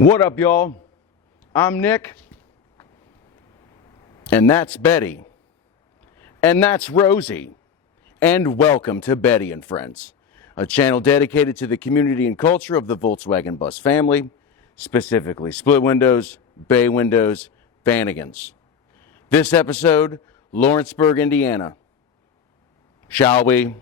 What up, y'all? I'm Nick, and that's Betty, and that's Rosie, and welcome to Betty and Friends, a channel dedicated to the community and culture of the Volkswagen bus family, specifically split windows, bay windows, Vanagons. This episode, Lawrenceburg, Indiana. Shall we?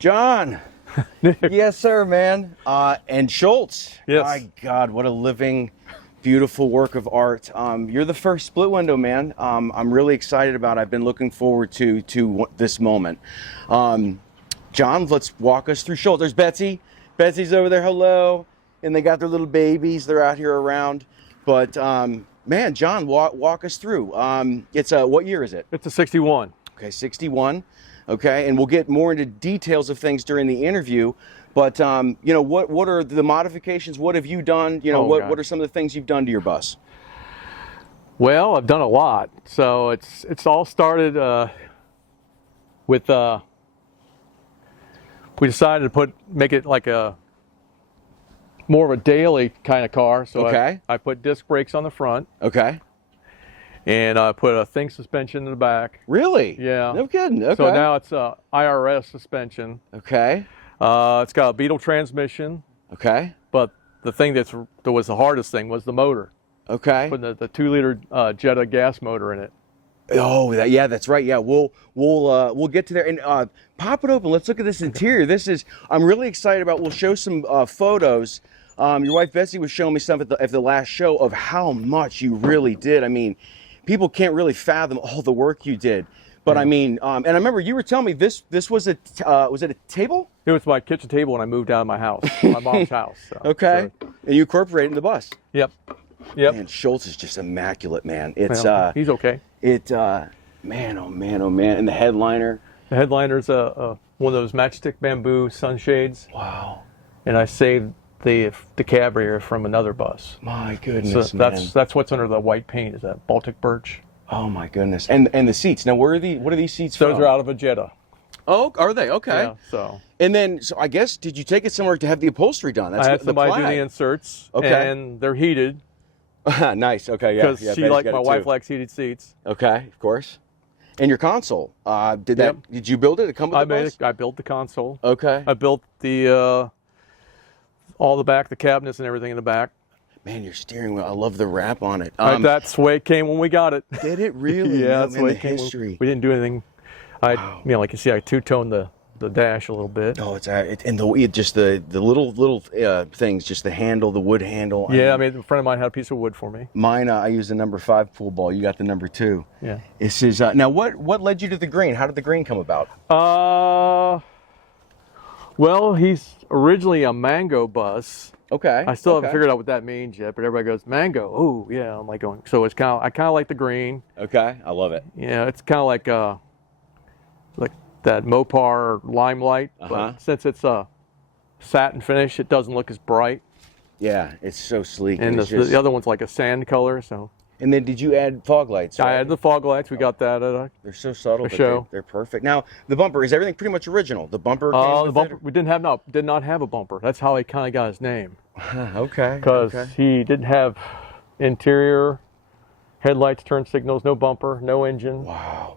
John. Yes, sir, man. And Schultz. Yes. My God, what a living, beautiful work of art. You're the first split window, man. I'm really excited about it. I've been looking forward to this moment. John, let's walk us through Schultz. There's Betsy. Betsy's over there. Hello. And they got their little babies. They're out here around. But, man, John, walk us through. It's what year is it? It's a 61. Okay, 61. Okay, and we'll get more into details of things during the interview. But you know, what are the modifications? What have you done? You know, what are some of the things you've done to your bus? Well, I've done a lot. So it's all started with we decided to make it like a more of a daily kind of car. So okay. I put disc brakes on the front. Okay. And I put a thing suspension in the back. Really? Yeah. No kidding. Okay. So now it's a IRS suspension. Okay. It's got a Beetle transmission. Okay. But the thing that was the hardest thing was the motor. Okay. Putting the 2-liter Jetta gas motor in it. Oh, yeah, that's right. Yeah, we'll get to there and pop it open. Let's look at this interior. I'm really excited about. We'll show some photos. Your wife Betsy was showing me some at the last show of how much you really did. I mean, people can't really fathom all the work you did. But I mean, and I remember you were telling me this was was it a table? It was my kitchen table when I moved out of my house, my mom's house. So, okay. So. And you incorporated in the bus. Yep. Yep. Man, Schultz is just immaculate, man. It's he's okay. Man, oh man, oh man. And the headliner. The headliner's one of those matchstick bamboo sunshades. Wow. And I saved the cab rear from another bus. My goodness, so that's what's under the white paint, is that Baltic birch. Oh my goodness. And the seats. Now what are these seats from? Those are out of a Jetta. Oh, are they? Okay. Yeah, so. And then, so I guess, did you take it somewhere to have the upholstery done? I had somebody do the inserts. Okay. And they're heated. Nice. Okay. Yeah. Because my wife likes heated seats. Okay. Of course. And your console, did you build it? Did it come with the bus? I built the console. Okay. I built the all the back, the cabinets and everything in the back. Man, your steering wheel, I love the wrap on it. That's the way it came when we got it. Did it really? Yeah, that's the way it came. We didn't do anything. Wow. Like you see, I two-toned the the dash a little bit. Oh, and just the little things, just the handle, the wood handle. Yeah, I mean, a friend of mine had a piece of wood for me. Mine, I use the number 5 pool ball. You got the number 2. Yeah. This is now what led you to the green? How did the green come about? Well, he's originally a mango bus. Okay. I still haven't figured out what that means yet, but everybody goes mango. Oh, yeah. I'm like going. So it's I kind of like the green. Okay, I love it. Yeah, it's kind of like that Mopar Limelight, but since it's a satin finish, it doesn't look as bright. Yeah, it's so sleek. And the other one's like a sand color. So. And then did you add fog lights? Right? I added the fog lights. We got that at a They're so subtle, but show. They're perfect. Now the bumper, is everything pretty much original? The bumper. We did not have a bumper. That's how he kind of got his name. Okay. Because he didn't have interior headlights, turn signals, no bumper, no engine,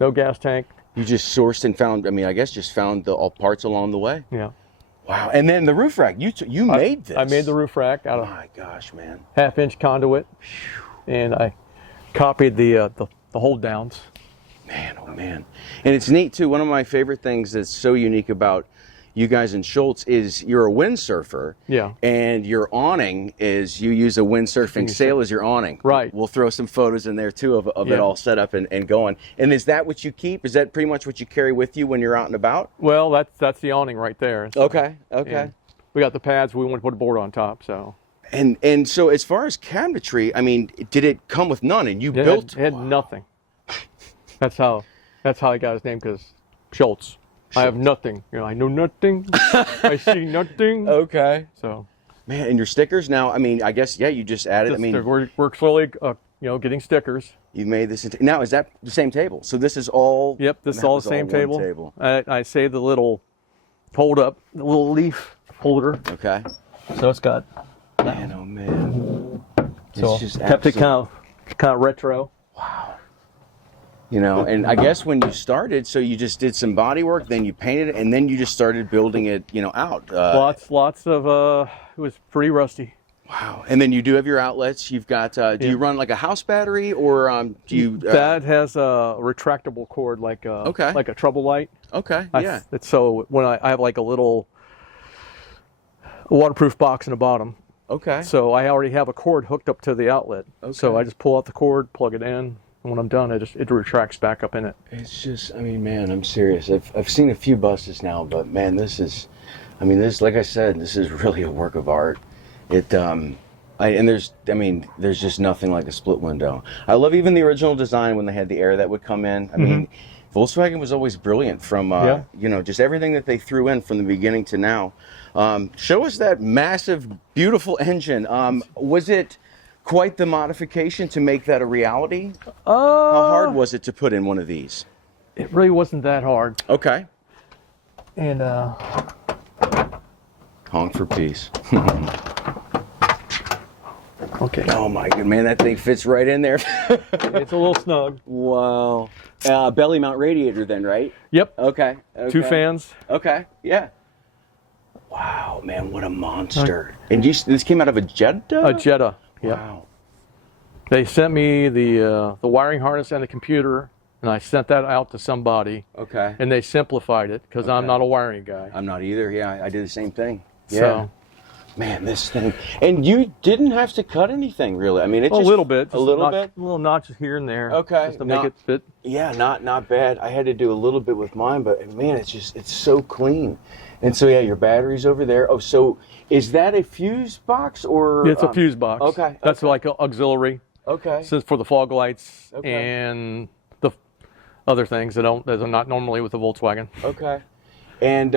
no gas tank. You just sourced and found. I mean, I guess just found all parts along the way. Yeah. Wow. And then the roof rack. You made this. I made the roof rack out of. My gosh, man. 1/2-inch conduit, and I copied the hold downs. Man, oh man. And it's neat too. One of my favorite things that's so unique about you guys in Schultz is you're a windsurfer. Yeah. And your awning is you use a windsurfing sail as your awning. Right. We'll throw some photos in there too of it all set up and going. And is that what you keep? Is that pretty much what you carry with you when you're out and about? Well, that's the awning right there. So, okay. and we got the pads. We want to put a board on top. So. And so as far as cabinetry, I mean, did it come with none? And you built? It had nothing. That's how he got his name, because Schultz. I have nothing. I know nothing. I see nothing. Okay. So. Man, and your stickers now, I mean, I guess, you just added, we're slowly, getting stickers. You made this, now is that the same table? So this is all? Yep, this is all the same table. I saved the little the little leaf holder. Okay. So it's got. Man, oh man. So kept it kind of retro. Wow. And I guess when you started, so you just did some body work, then you painted it, and then you just started building it, out. Lots of, it was pretty rusty. Wow. And then you do have your outlets. You've got, do you run like a house battery, or do you? That has a retractable cord, like a trouble light. Okay, So when I have like a little waterproof box in the bottom. Okay. So I already have a cord hooked up to the outlet. Okay. So I just pull out the cord, plug it in, and when I'm done, it retracts back up in it. It's just, I mean, man, I'm serious. I've seen a few buses now, but man, this, like I said, this is really a work of art. There's just nothing like a split window. I love even the original design when they had the air that would come in. I mean, Volkswagen was always brilliant from, just everything that they threw in from the beginning to now. Show us that massive, beautiful engine. Was it quite the modification to make that a reality? How hard was it to put in one of these? It really wasn't that hard. Okay. And honk for peace. Okay. Oh my good man, that thing fits right in there. It's a little snug. Wow. Belly mount radiator then, right? Yep. Okay. 2 fans. Okay. Yeah. Wow, man, what a monster! And this came out of a Jetta? A Jetta. Yep. Wow. They sent me the wiring harness and the computer, and I sent that out to somebody. Okay. And they simplified it, because I'm not a wiring guy. I'm not either. Yeah, I did the same thing. Yeah. So, man, this thing. And you didn't have to cut anything, really. I mean, a little bit. A little bit? Little notches here and there. Okay. Just to make it fit. Yeah, not bad. I had to do a little bit with mine, but man, it's so clean. And so, your battery's over there. Oh, so is that a fuse box or? Yeah, it's a fuse box. Okay. That's like an auxiliary. Okay. So for the fog lights and the other things that are not normally with the Volkswagen. Okay. And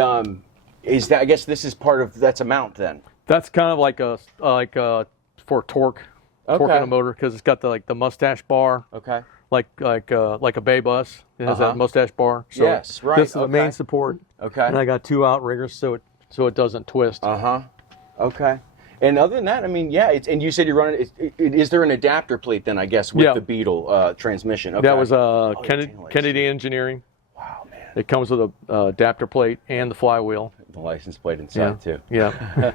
is that? I guess this is part of. That's a mount then. That's kind of like for torque in a motor, because it's got the mustache bar. Okay. Like a bay bus. It has that mustache bar. So yes, right. This is the main support. Okay. And I got 2 outriggers so it doesn't twist. Okay. And other than that, I mean, and you said you're running. Is there an adapter plate then? I guess with the Beetle transmission. Okay. That was Kennedy Engineering. Wow, man. It comes with a adapter plate and the flywheel. The license plate inside too. Yeah.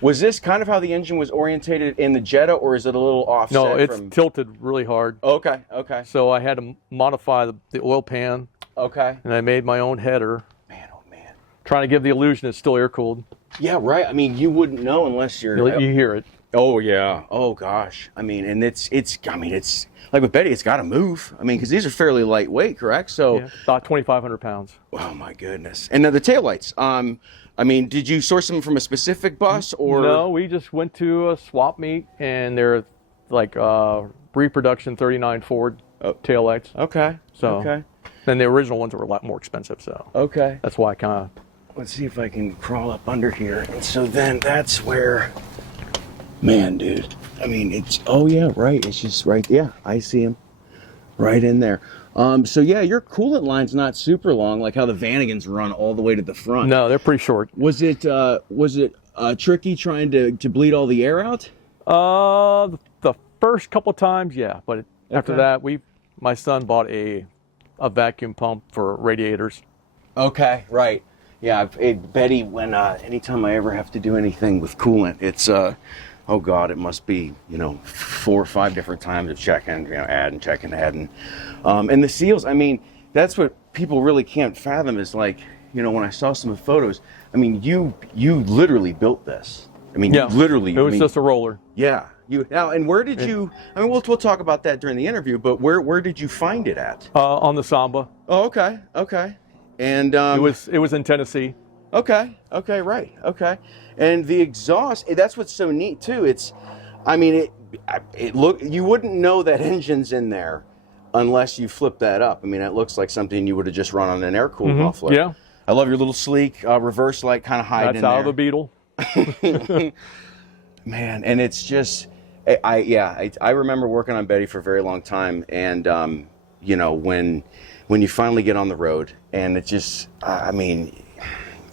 Was this kind of how the engine was orientated in the Jetta, or is it a little offset? No, it's tilted really hard. Okay. So I had to modify the oil pan. Okay. And I made my own header. Man, oh man. trying to give the illusion it's still air cooled. Yeah, right. I mean, you wouldn't know unless you're. You hear it. Oh yeah. Oh gosh. I mean, and it's like with Betty, it's got to move. I mean, because these are fairly lightweight, correct? So about 2,500 pounds. Oh my goodness. And now the taillights. I mean, did you source them from a specific bus or? No, we just went to a swap meet, and they're like reproduction 39 Ford taillights. Okay. So. Okay. Then the original ones were a lot more expensive, so. Okay. That's why I kind of. Let's see if I can crawl up under here. And so then that's where. Man, dude. I mean, it's, oh yeah, right. It's just right. Yeah, I see him right in there. So yeah, your coolant line's not super long, like how the Vanagons run all the way to the front. No, they're pretty short. Was it tricky trying to bleed all the air out? The first couple times, yeah, but after that, my son bought a vacuum pump for radiators. Okay, right. Yeah, Betty, when anytime I ever have to do anything with coolant, it's oh God, it must be, 4 or 5 different times of checking, add and check and add. And the seals, I mean, that's what people really can't fathom is like, when I saw some of the photos, I mean, you literally built this. I mean, yeah, you literally. It was just a roller. Yeah. Now, and where did you, I mean, we'll talk about that during the interview, but where did you find it at? On the Samba. Oh, okay. Okay. And it was in Tennessee. Okay. Okay. Right. Okay. And the exhaust, that's what's so neat too. It's, I mean, you wouldn't know that engine's in there unless you flip that up. I mean, it looks like something you would have just run on an air-cooled muffler. Yeah. I love your little sleek reverse light kind of hiding in there. That's out of the Beetle. Man, and it's just, I remember working on Betty for a very long time, and when you finally get on the road, and it just, I mean,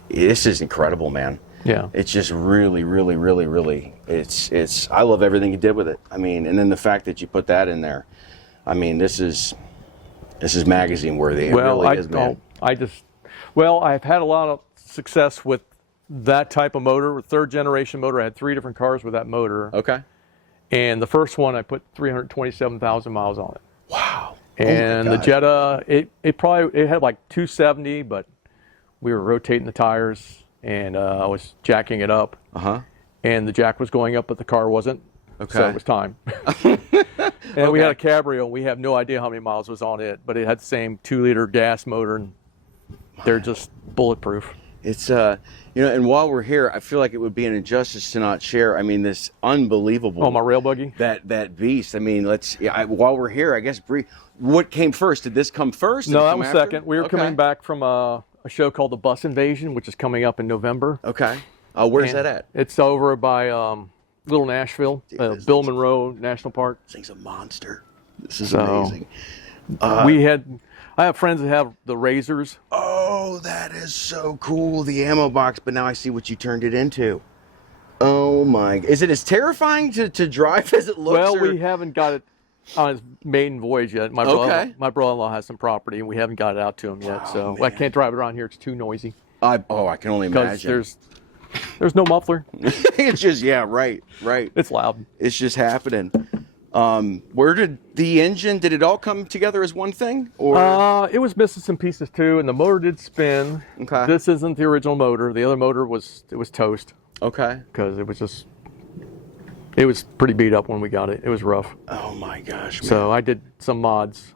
this is incredible, man. Yeah. It's just really, really, really, really, I love everything you did with it. I mean, and then the fact that you put that in there, I mean, this is magazine worthy. It really is, man. I've had a lot of success with that type of motor, third generation motor. I had 3 different cars with that motor. Okay. And the first one, I put 327,000 miles on it. Wow. And the Jetta, it had like 270, but we were rotating the tires, and I was jacking it up. And the jack was going up, but the car wasn't. Okay. So it was time. And we had a Cabrio, and we have no idea how many miles was on it, but it had the same 2-liter gas motor, and they're just bulletproof. It's and while we're here, I feel like it would be an injustice to not share. I mean, this unbelievable. Oh, my rail buggy. That beast. I mean, while we're here, I guess what came first? Did this come first? No, that was second. We were coming back from a show called The Bus Invasion, which is coming up in November. Okay. Where's that at? It's over by Little Nashville, Bill Monroe National Park. This thing's a monster. This is amazing. I have friends that have the Razors. Oh, that is so cool, the ammo box, but now I see what you turned it into. Oh my, is it as terrifying to drive as it looks? Well, we haven't got it on its maiden voyage yet. My brother-in-law has some property, and we haven't got it out to him yet, so I can't drive it around here. It's too noisy. I can only imagine. Because there's no muffler. It's just, right. It's loud. It's just happening. Where did the engine, did it all come together as one thing? Or? It was missing some pieces too, and the motor did spin. Okay. This isn't the original motor. The other motor was toast. Okay. Because it was pretty beat up when we got it. It was rough. Oh my gosh, man. So I did some mods.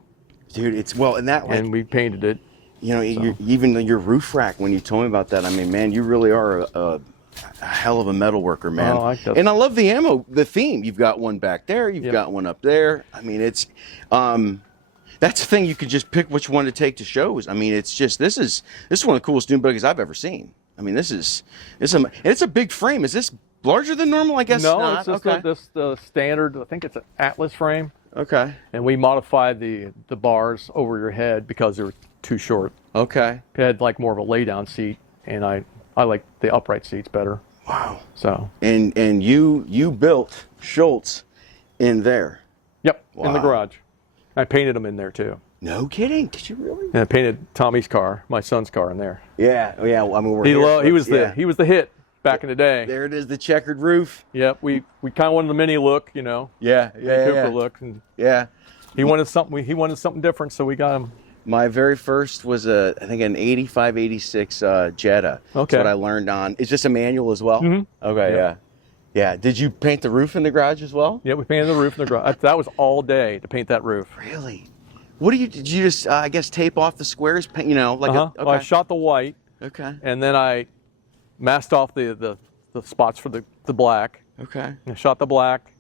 Dude, and we painted it. Even your roof rack, when you told me about that, I mean, man, you really are a hell of a metal worker, man. And I love the ammo, the theme. You've got one back there. You've got one up there. I mean, it's that's the thing. You could just pick which one to take to shows. I mean, it's just this is one of the coolest dune buggies I've ever seen. I mean, it's a big frame. Is this larger than normal? I guess no. Not. It's just the standard. I think it's an Atlas frame. Okay. And we modified the bars over your head because they were too short. Okay. It had like more of a lay down seat, and I like the upright seats better. Wow. So. And you built Schultz in there. Yep. Wow. In the garage. I painted them in there too. No kidding. Did you really? And I painted Tommy's car, my son's car, in there. Yeah. I mean, he was the hit back in the day. There it is, the checkered roof. Yep. We kind of wanted the mini look, Yeah. Cooper look. And yeah. He wanted something different, so we got him. My very first was I think an 85, 86 Jetta. Okay. That's what I learned on. It's just a manual as well? Mm-hmm. Okay, Yep. yeah. Did you paint the roof in the garage as well? Yeah, we painted the roof in the garage. That was all day to paint that roof. Really? Did you just, I guess, tape off the squares? Paint, like Okay. Well, I shot the white, Okay. and then I masked off the spots for the black. Okay. I shot the black,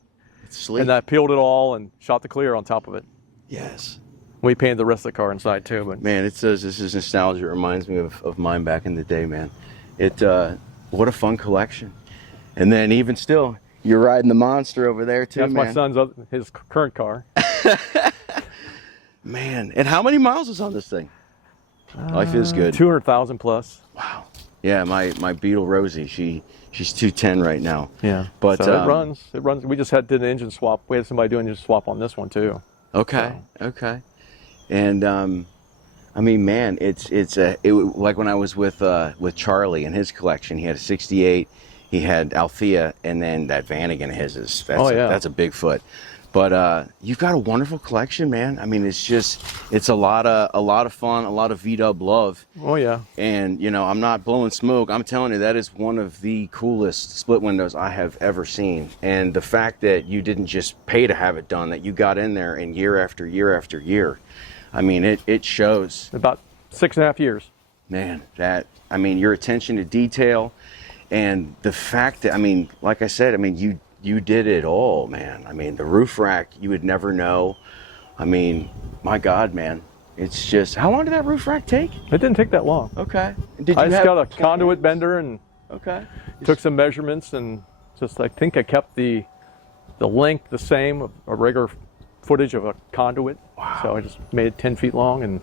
It's sleek. and I peeled it all and shot the clear on top of it. Yes. We painted the rest of the car inside too. But Man, it says this is nostalgia. It reminds me of mine back in the day, man. What a fun collection. And then even still, you're riding the Monster over there too, that's man. my son's his current car. Man, and how many miles is on this thing? Life is good. 200,000 plus. Wow. Yeah, my Beetle Rosie, she's 210 right now. Yeah. But so it runs. It runs. We just did an engine swap. We had somebody do an engine swap on this one too. Okay. Okay. And I mean, man, like when I was with Charlie and his collection, he had a 68, he had Althea, and then that Vanagon of his that's a Bigfoot. But you've got a wonderful collection, man. I mean, it's a lot of fun, a lot of V-dub love. Oh yeah. And I'm not blowing smoke. I'm telling you, that is one of the coolest split windows I have ever seen. And the fact that you didn't just pay to have it done, that you got in there and year after year after year, I mean, it shows. About 6.5 years. Man, your attention to detail, and the fact that, like I said, you did it all, man. I mean, the roof rack, you would never know. I mean, my God, man. It's just, how long did that roof rack take? It didn't take that long. Okay. I just got a conduit bender and okay. took some measurements, and just I think I kept the length the same, a regular footage of a conduit. Wow. So I just made it 10 feet long. And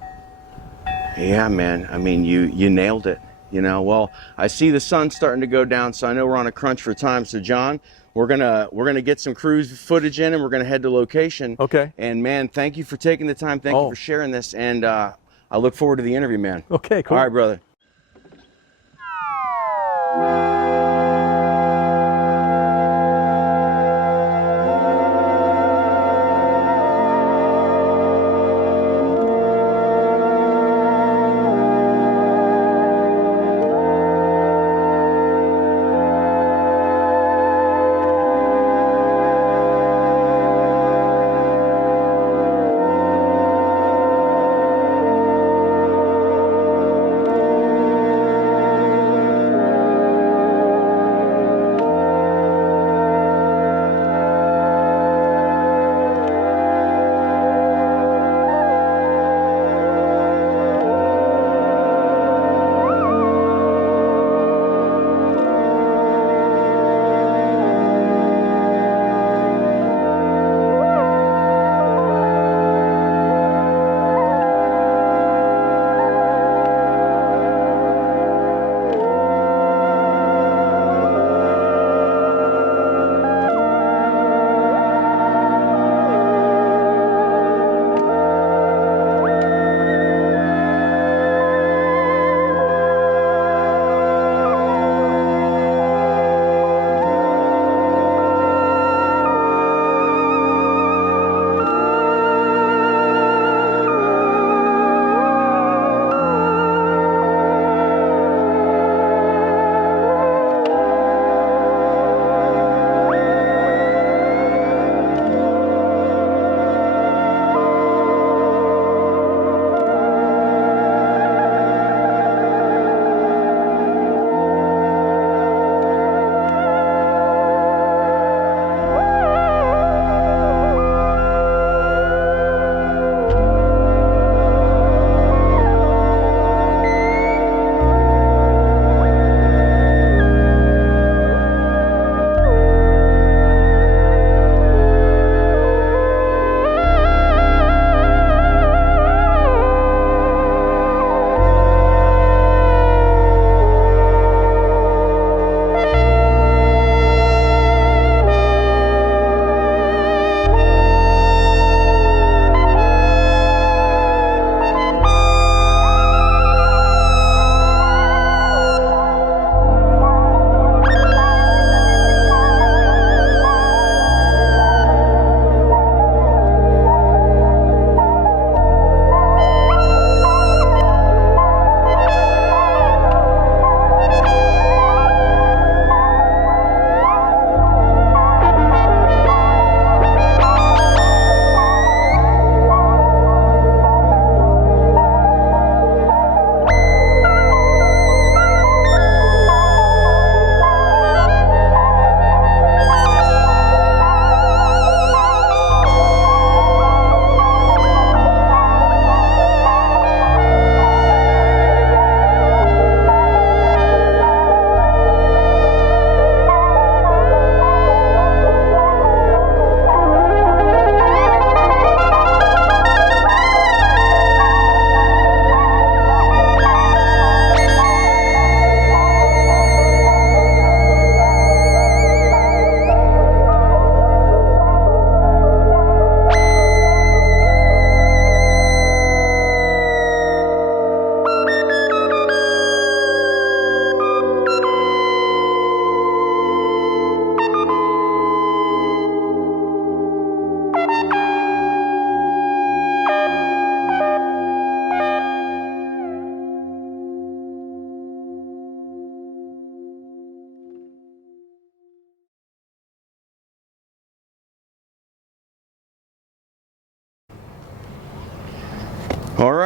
yeah, man. I mean, you nailed it. Well, I see the sun's starting to go down, so I know we're on a crunch for time. So, John, we're gonna get some cruise footage in, and we're gonna head to location. Okay. And man, thank you for taking the time. Thank you for sharing this, and I look forward to the interview, man. Okay, cool. All right, brother.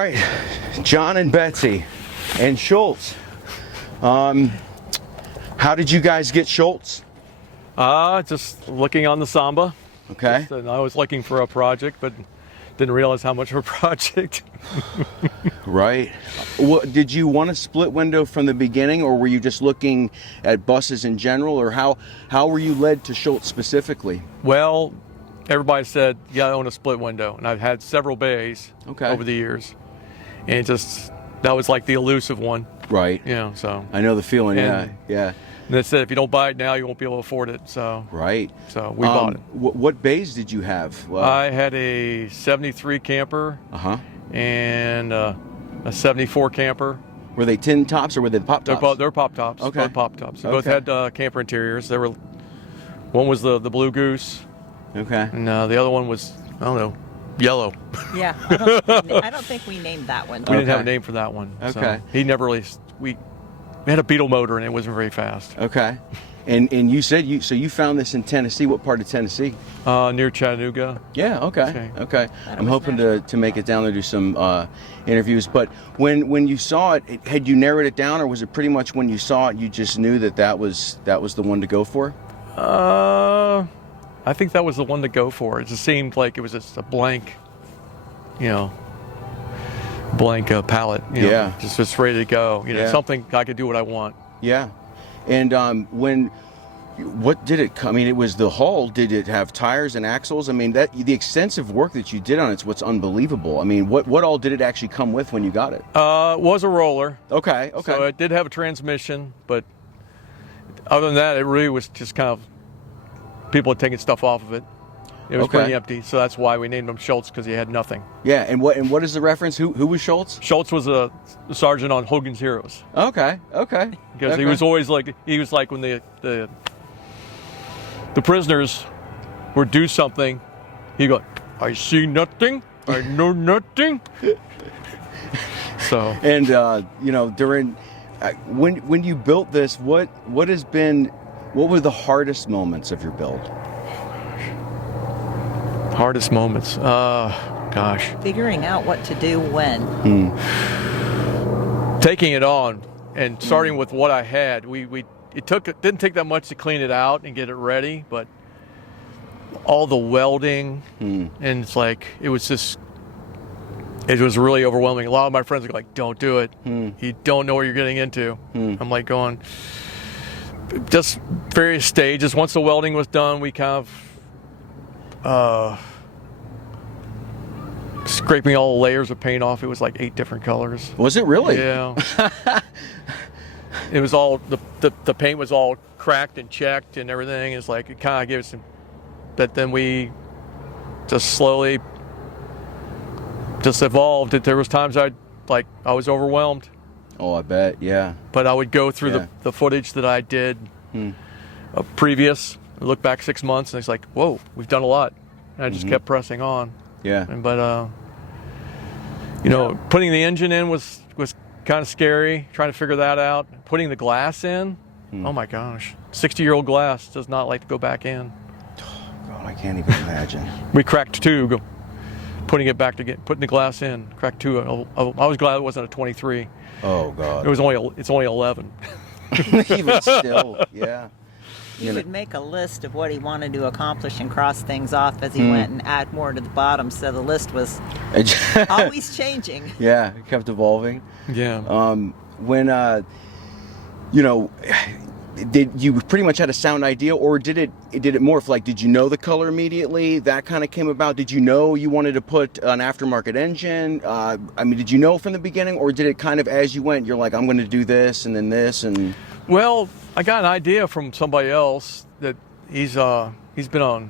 right, John and Betsy and Schultz. How did you guys get Schultz? Just looking on the Samba. Okay. And I was looking for a project, but didn't realize how much of a project. Right. Did you want a split window from the beginning, or were you just looking at buses in general, or how were you led to Schultz specifically? Well, everybody said, yeah, I own a split window, and I've had several bays over the years, and that was like the elusive one. Right. So. I know the feeling, yeah. And they said if you don't buy it now, you won't be able to afford it. So. Right. So we bought it. What bays did you have? Well, I had a 73 camper. And a 74 camper. Were they tin tops or were they pop tops? They're pop tops. Okay. Both pop tops. They both had camper interiors. One was the Blue Goose. Okay. And the other one was, I don't know, yellow. Yeah. I don't think we named that one. We didn't have a name for that one. Okay. So he never really. We had a Beetle motor and it wasn't very fast. Okay. And you said you found this in Tennessee. What part of Tennessee? Near Chattanooga. Yeah. Okay. I'm hoping to make it down there, do some interviews. But when you saw it, had you narrowed it down, or was it pretty much when you saw it you just knew that was the one to go for? I think that was the one to go for. It just seemed like it was just a blank, palette. Just ready to go. Something I could do what I want. Yeah. And what did it come? I mean, it was the hull. Did it have tires and axles? I mean, the extensive work that you did on it's what's unbelievable. I mean, what all did it actually come with when you got it? It was a roller. Okay. So it did have a transmission, but other than that, it really was just kind of people had taken stuff off of it. It was pretty empty, so that's why we named him Schultz, because he had nothing. Yeah, and what is the reference? Who was Schultz? Schultz was a sergeant on Hogan's Heroes. Okay. Because he was always like when the prisoners would do something, he'd go, "I see nothing, I know nothing." So. And during when you built this, what were the hardest moments of your build? Hardest moments. Gosh. Figuring out what to do when. Taking it on and starting with what I had. It didn't take that much to clean it out and get it ready, but all the welding and it's like it was really overwhelming. A lot of my friends are like, "Don't do it. You don't know what you're getting into." I'm like going, just various stages. Once the welding was done, we kind of scraping all the layers of paint off. It was like 8 different colors. Was it really? Yeah. It was all the paint was all cracked and checked and everything. It's like it kind of gave us some. But then we just slowly just evolved. There was times I was overwhelmed. Oh, I bet. Yeah. But I would go through the footage that I did previous. Look back 6 months, and it's like, whoa, we've done a lot. And I just kept pressing on. Yeah. But putting the engine in was kind of scary. Trying to figure that out. Putting the glass in, oh my gosh, 60-year-old glass does not like to go back in. Oh God, I can't even imagine. We cracked 2, putting the glass in. Cracked 2. I was glad it wasn't a 23. Oh God. It's only 11. Even still, yeah. He would make a list of what he wanted to accomplish and cross things off as he went and add more to the bottom. So the list was always changing. Yeah, it kept evolving. Yeah. When did you pretty much had a sound idea, or did it morph? Like, did you know the color immediately? That kind of came about. Did you know you wanted to put an aftermarket engine? Did you know from the beginning, or did it kind of as you went? You're like, I'm going to do this and then this and. Well, I got an idea from somebody else that he's been on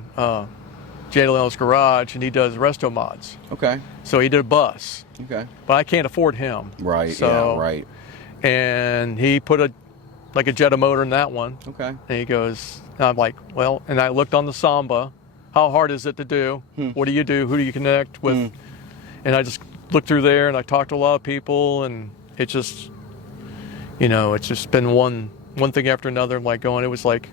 J. Leon's Garage and he does resto mods. Okay. So he did a bus. Okay. But I can't afford him. Right. So, yeah. Right. And he put a Jetta motor in that one. Okay. And he goes, and I'm like, well, and I looked on the Samba. How hard is it to do? What do you do? Who do you connect with? And I just looked through there and I talked to a lot of people and it just. It's just been one thing after another. Like going, it was like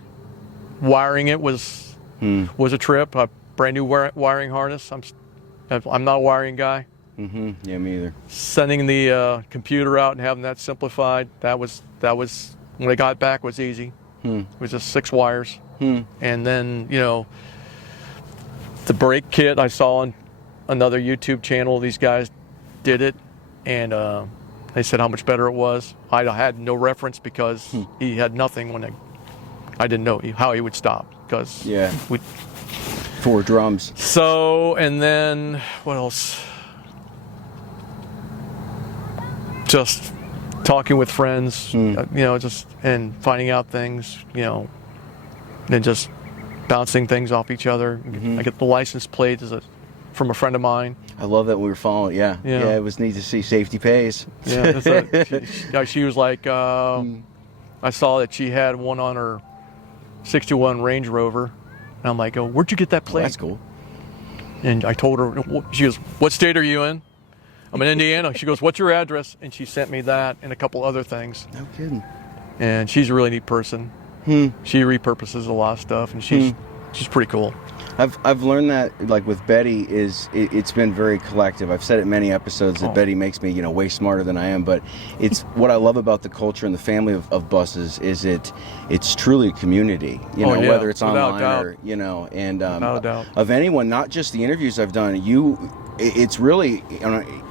wiring it was a trip. A brand new wiring harness. I'm not a wiring guy. Yeah, me either. Sending the computer out and having that simplified, that was when I got back was easy. It was just 6 wires. And then, you know, the brake kit I saw on another YouTube channel, these guys did it, and they said how much better it was. I had no reference because he had nothing when I didn't know how he would stop because we 4 drums. So, and then what else? Just talking with friends, you know, just and finding out things, you know, and just bouncing things off each other. I get the license plate from a friend of mine. I love that we were following. Yeah, it was neat to see safety pays. Yeah, she was like, I saw that she had one on her 61 Range Rover, and I'm like, oh, where'd you get that plate? Oh, that's cool. And I told her, she goes, what state are you in? I'm in Indiana. She goes, what's your address? And she sent me that and a couple other things. No kidding. And she's a really neat person. She repurposes a lot of stuff, and she's pretty cool. I've learned that, like with Betty, it's been very collective. I've said it in many episodes that Betty makes me, you know, way smarter than I am. But it's what I love about the culture and the family of buses is it's truly a community. You know, whether it's online or, you know, and of anyone, not just the interviews I've done. It's really,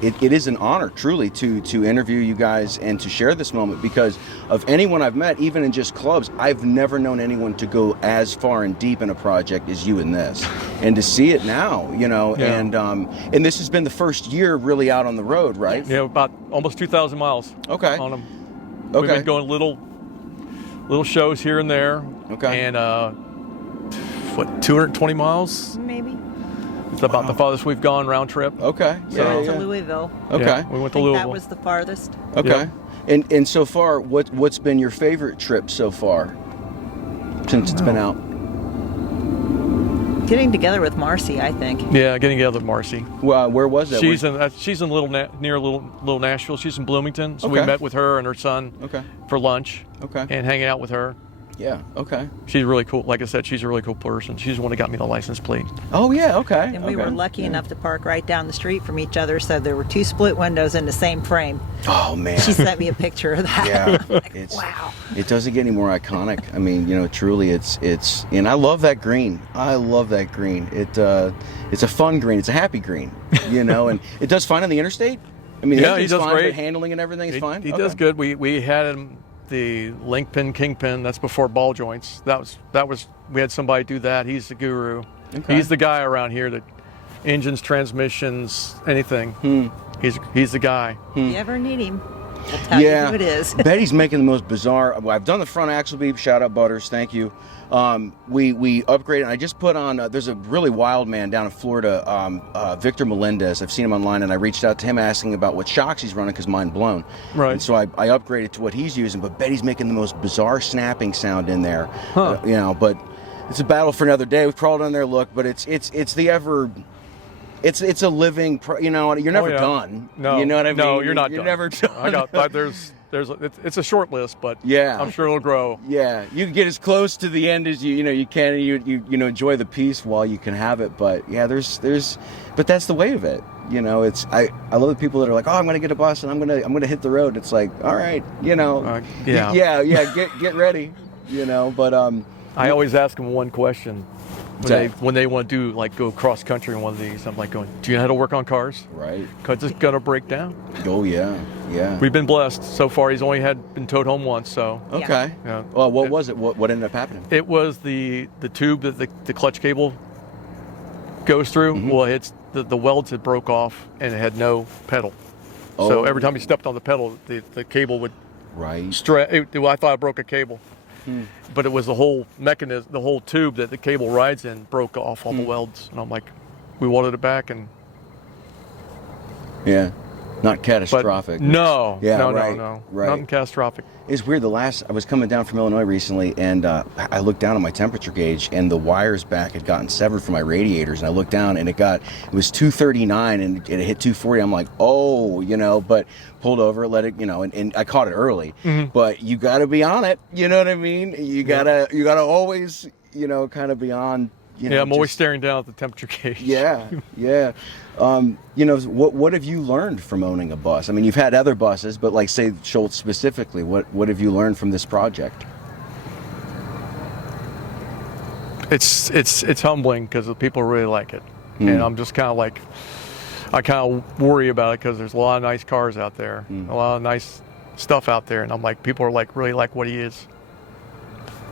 it is an honor truly to interview you guys and to share this moment, because of anyone I've met, even in just clubs, I've never known anyone to go as far and deep in a project as you in this, and to see it now, you know, and this has been the first year really out on the road, right? Yeah, about almost 2,000 miles. Okay. On them. We've been going little shows here and there. Okay. And 220 miles? Maybe. It's about the farthest we've gone round trip. Okay. To Louisville. Okay. Yeah, we went to Louisville. That was the farthest. Okay. Yeah. And so far, what's been your favorite trip so far since it's been out? Getting together with Marcy, I think. Yeah, getting together with Marcy. Well, where was that? She's in near little Nashville. She's in Bloomington, so we met with her and her son for lunch. Okay. And hanging out with her. Yeah. Okay. She's really cool. Like I said, she's a really cool person. She's the one that got me the license plate. Oh yeah. Okay. And we were lucky enough to park right down the street from each other, so there were 2 split windows in the same frame. Oh man. She sent me a picture of that. Yeah. Like, wow. It doesn't get any more iconic. I mean, you know, truly, it's, and I love that green. I love that green. It's a fun green. It's a happy green. You know, and it does fine on the interstate. I mean, yeah, he does fine, great. But handling and everything is fine. He does good. We had him the link pin, kingpin. That's before ball joints. That was we had somebody do that. He's the guru. Okay. He's the guy around here that engines, transmissions, anything. He's the guy. If you ever need him, we'll tell you who it is. Betty's making the most bizarre. I've done the front axle beep. Shout out Butters. Thank you. We upgraded. I just put on. There's a really wild man down in Florida, Victor Melendez. I've seen him online, and I reached out to him asking about what shocks he's running because mine blown. Right. And so I upgraded to what he's using. But Betty's making the most bizarre snapping sound in there. You know, but it's a battle for another day. We've crawled on there, look, but it's the ever. It's a living. You know, you're never done. No. You know what I mean? No, you're not. You're done. never done. It's a short list, but I'm sure it'll grow. Yeah, you can get as close to the end as you can, and you know, enjoy the peace while you can have it. But yeah, but that's the way of it. You know, I love the people that are like, oh, I'm gonna get a bus and I'm gonna hit the road. It's like, all right, you know, get ready, you know. But I always ask them one question. When they want to go cross country in one of these, I'm like going, do you know how to work on cars? Right. Because it's gonna break down. Oh yeah. We've been blessed so far. He's only been towed home once, so. Okay. Yeah. Well, what was it? What ended up happening? It was the tube that the clutch cable goes through. Mm-hmm. Well, it's the welds had broke off and it had no pedal. Oh. So every time you stepped on the pedal, the cable would. Right. I thought I broke a cable. But it was the whole mechanism, the whole tube that the cable rides in broke off all the welds. And I'm like, we welded it back and... Yeah, not catastrophic. But no. Right. Nothing catastrophic. It's weird. I was coming down from Illinois recently, and I looked down at my temperature gauge, and the wires back had gotten severed from my radiators. And I looked down, and it was 239, and it hit 240. I'm like, oh, you know, but pulled over, let it, you know, and I caught it early. Mm-hmm. But you got to be on it. You know what I mean? You gotta always, you know, kind of be on Yeah, I'm always staring down at the temperature gauge. Yeah, yeah. What have you learned from owning a bus? I mean, you've had other buses, but like say Schultz specifically, what have you learned from this project? It's humbling because the people really like it, and I'm just kind of like, I kind of worry about it because there's a lot of nice cars out there, a lot of nice stuff out there, and I'm like, people are like really like what he is,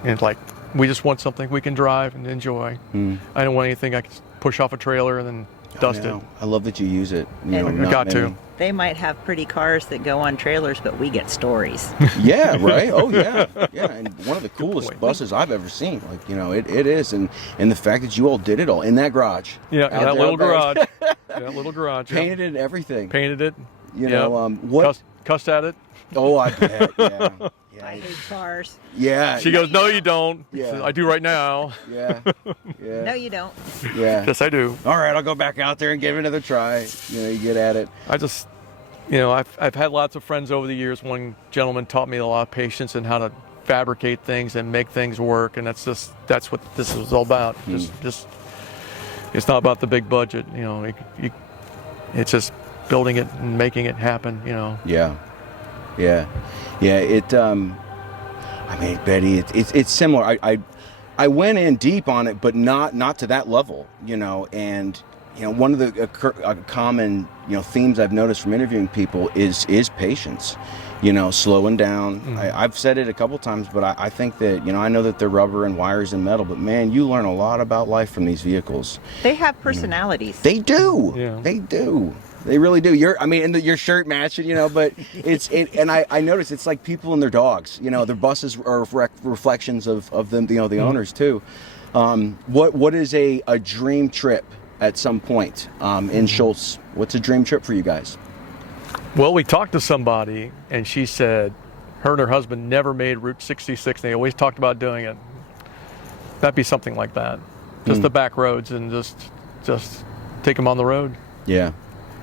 and it's like we just want something we can drive and enjoy. I don't want anything I can push off a trailer and then dust it. I love that you use it. I got to. They might have pretty cars that go on trailers, but we get stories. Yeah, right. Oh, yeah, yeah. And one of the coolest buses I've ever seen. Like, it is, and the fact that you all did it all in that garage. Yeah, that little garage. That little garage. Painted it and everything. Painted it. What? Cussed at it. Oh, I bet. Yeah. Yeah. I hate cars. Yeah. She goes, no, you don't. Yeah. I do right now. Yeah. Yeah. No, you don't. Yeah. Yes, I do. All right, I'll go back out there and give it another try. You get at it. I just, I've had lots of friends over the years. One gentleman taught me a lot of patience and how to fabricate things and make things work, and that's what this was all about. Just it's not about the big budget. It's just building it and making it happen. Yeah. Yeah. Yeah. I mean, Betty, it's similar. I went in deep on it, but not to that level. And one of the common themes I've noticed from interviewing people is patience. Slowing down. I've said it a couple times, but I think that I know that they're rubber and wires and metal, but man, you learn a lot about life from these vehicles. They have personalities. They do. Yeah. They do. They really do. Your shirt matched it, but and I noticed it's like people and their dogs. Their buses are reflections of them, the owners too. What is a dream trip at some point in Schultz? What's a dream trip for you guys? Well, we talked to somebody, and she said her and her husband never made Route 66. They always talked about doing it. That'd be something like that. Just the back roads and just take them on the road. Yeah.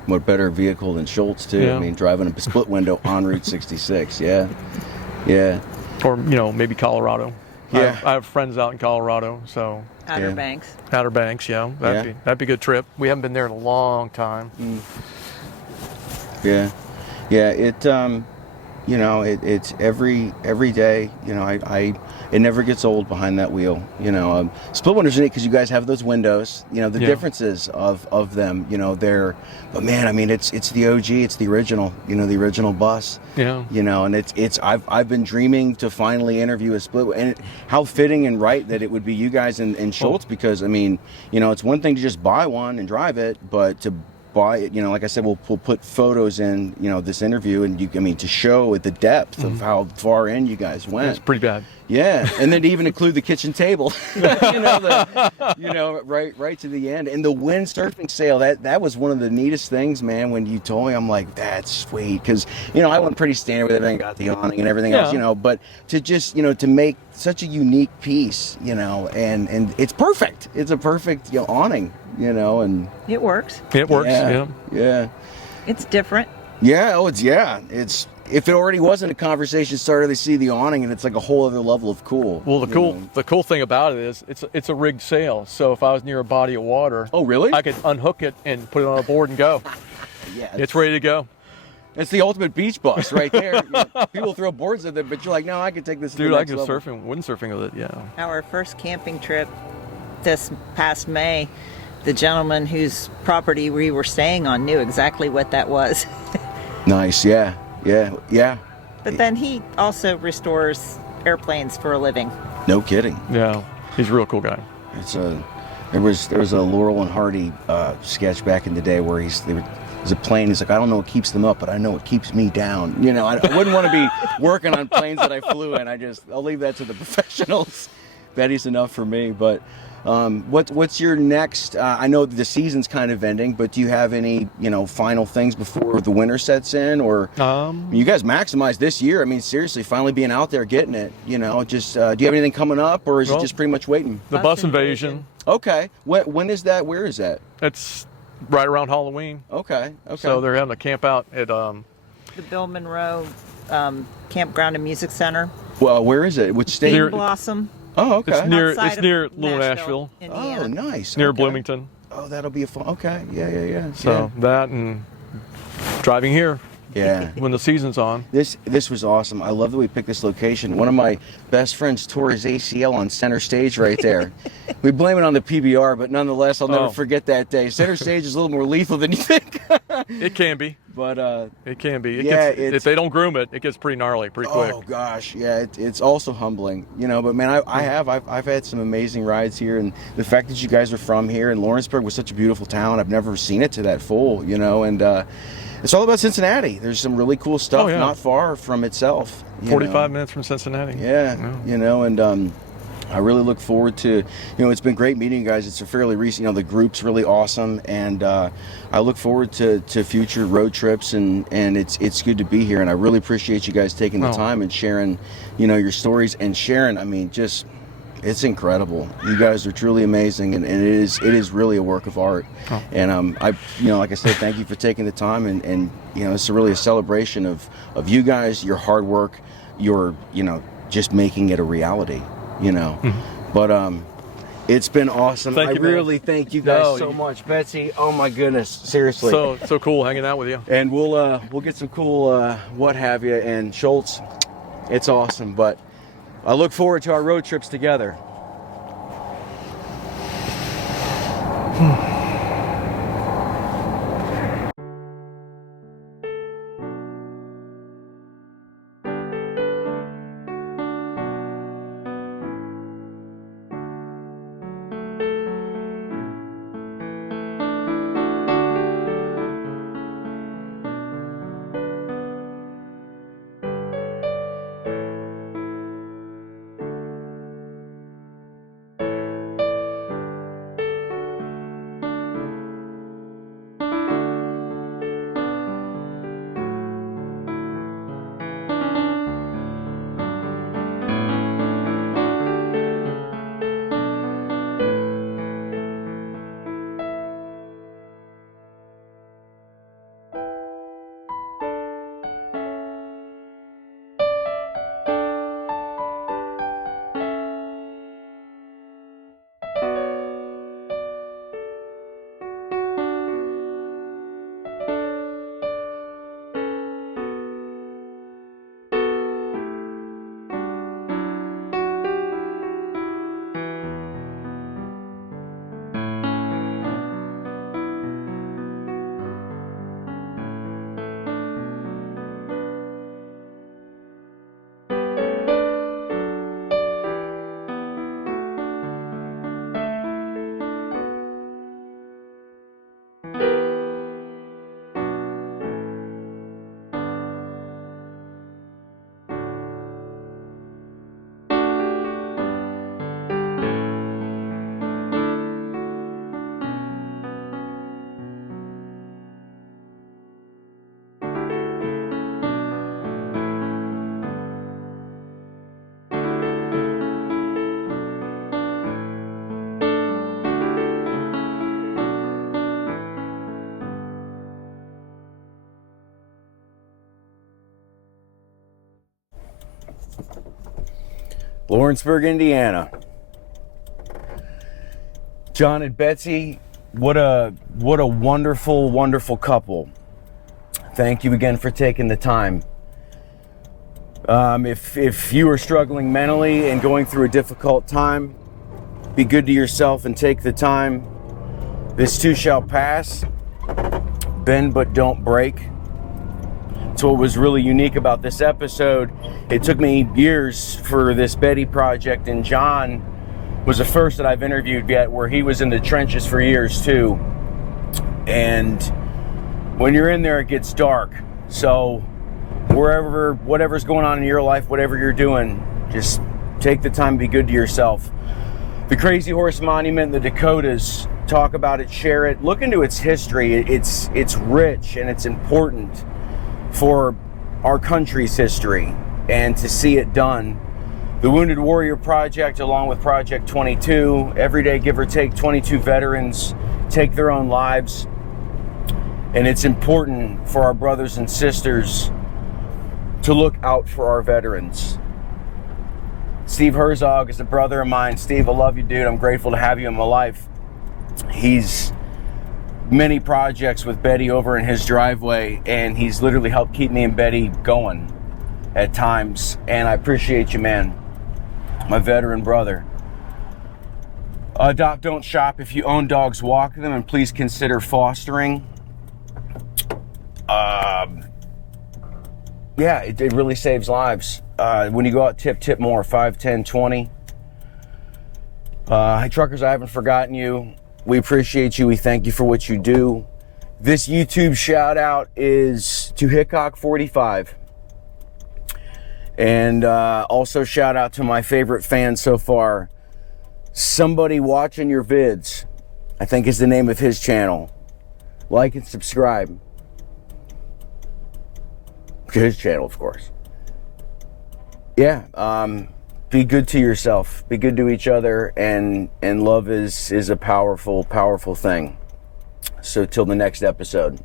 What better vehicle than Schultz too? Yeah. I mean, driving a split window on Route 66. Yeah. Yeah. Or maybe Colorado. Yeah. I have friends out in Colorado, so. Outer Banks. Outer Banks, yeah. That'd be a good trip. We haven't been there in a long time. Yeah. Yeah. It's every day. It never gets old behind that wheel. Split windows are neat because you guys have those windows. The differences of them. But man, I mean, it's the OG. It's the original. The original bus. Yeah. And I've been dreaming to finally interview a split, and how fitting and right that it would be you guys and Schultz, because I mean, it's one thing to just buy one and drive it, but to buy it, like I said, we'll put photos in, this interview, and to show the depth of how far in you guys went. It's pretty bad. Yeah, and then to even include the kitchen table, right to the end, and the windsurfing sail. That was one of the neatest things, man. When you told me, I'm like, that's sweet, because I went pretty standard with everything, got the awning and everything else, but to just to make such a unique piece, and it's perfect. It's a perfect awning, and It works. It works. Yeah. It's different. Yeah. Oh, it's. If it already wasn't a conversation starter, they see the awning and it's like a whole other level of cool. Well, the cool thing about it is it's a rigged sail. So if I was near a body of water, oh really? I could unhook it and put it on a board and go. Yeah, it's ready to go. It's the ultimate beach bus right there. People throw boards at it, but you're like, no, I can take this. Dude, to the I next can level. windsurfing with it. Yeah. Our first camping trip this past May, the gentleman whose property we were staying on knew exactly what that was. Nice. Yeah. But then he also restores airplanes for a living. No kidding. Yeah, he's a real cool guy. There was a Laurel and Hardy sketch back in the day where there's a plane. He's like, I don't know what keeps them up, but I know what keeps me down. I wouldn't want to be working on planes that I flew in. I'll leave that to the professionals. Betty's enough for me. But what's your next? I know the season's kind of ending, but do you have any final things before the winter sets in, or you guys maximize this year? I mean, seriously, finally being out there getting it. Just do you have anything coming up, or is it just pretty much waiting? The bus invasion. Okay. When is that? Where is that? It's right around Halloween. Okay. So they're having a camp out at the Bill Monroe Campground and Music Center. Well, where is it? Which state? Bean Blossom. Oh, okay. Outside It's of near Little Nashville. Indiana. Oh, nice. Near Okay. Bloomington. Oh, that'll be a fun. Okay. Yeah. So that and driving here Yeah. when the season's on. This was awesome. I love that we picked this location. One of my best friends tore his ACL on center stage right there. We blame it on the PBR, but nonetheless, I'll never forget that day. Center stage is a little more lethal than you think. It can be. But It can be. Yeah, If they don't groom it, it gets pretty gnarly pretty quick. oh gosh, yeah, it's also humbling, you know. But man, I've had some amazing rides here, and the fact that you guys are from here, and Lawrenceburg was such a beautiful town. I've never seen it to that full, you know. And it's all about Cincinnati. There's some really cool stuff not far from itself. 45 minutes from Cincinnati. Yeah, you know, and I really look forward to, you know, it's been great meeting you guys. It's a fairly recent, you know, the group's really awesome, and I look forward to future road trips, and it's good to be here, and I really appreciate you guys taking the time and sharing, you know, your stories, and sharing, I mean, just, it's incredible. You guys are truly amazing, and it is really a work of art. And I, you know, like I said, thank you for taking the time, and you know, it's really a celebration of you guys, your hard work, your, you know, just making it a reality. You know, but it's been awesome. Thank you, really thank you guys so much, Betsy. Oh my goodness, seriously. So cool hanging out with you. And we'll get some cool what have you. And Schultz, it's awesome. But I look forward to our road trips together. Lawrenceburg, Indiana. John and Betsy, what a wonderful, wonderful couple. Thank you again for taking the time. If you are struggling mentally and going through a difficult time, be good to yourself and take the time. This too shall pass. Bend but don't break. That's what was really unique about this episode. It took me years for this Betty project, and John was the first that I've interviewed yet where he was in the trenches for years too. And when you're in there, it gets dark. So whatever's going on in your life, whatever you're doing, just take the time to be good to yourself. The Crazy Horse Monument in the Dakotas, talk about it, share it, look into its history. It's rich and it's important for our country's history, and to see it done. The Wounded Warrior Project, along with Project 22, every day, give or take, 22 veterans take their own lives. And it's important for our brothers and sisters to look out for our veterans. Steve Herzog is a brother of mine. Steve, I love you, dude. I'm grateful to have you in my life. He's many projects with Betty over in his driveway, and he's literally helped keep me and Betty going at times, and I appreciate you, man. My veteran brother. Adopt, don't shop. If you own dogs, walk them, and please consider fostering. Yeah, it really saves lives. When you go out, tip more, 5, 10, 20. Hey, truckers, I haven't forgotten you. We appreciate you. We thank you for what you do. This YouTube shout out is to Hickok45. And also shout out to my favorite fan so far, Somebody Watching Your Vids, I think is the name of his channel. Like and subscribe to his channel, of course. Yeah, be good to yourself, be good to each other, and love is a powerful, powerful thing. So till the next episode.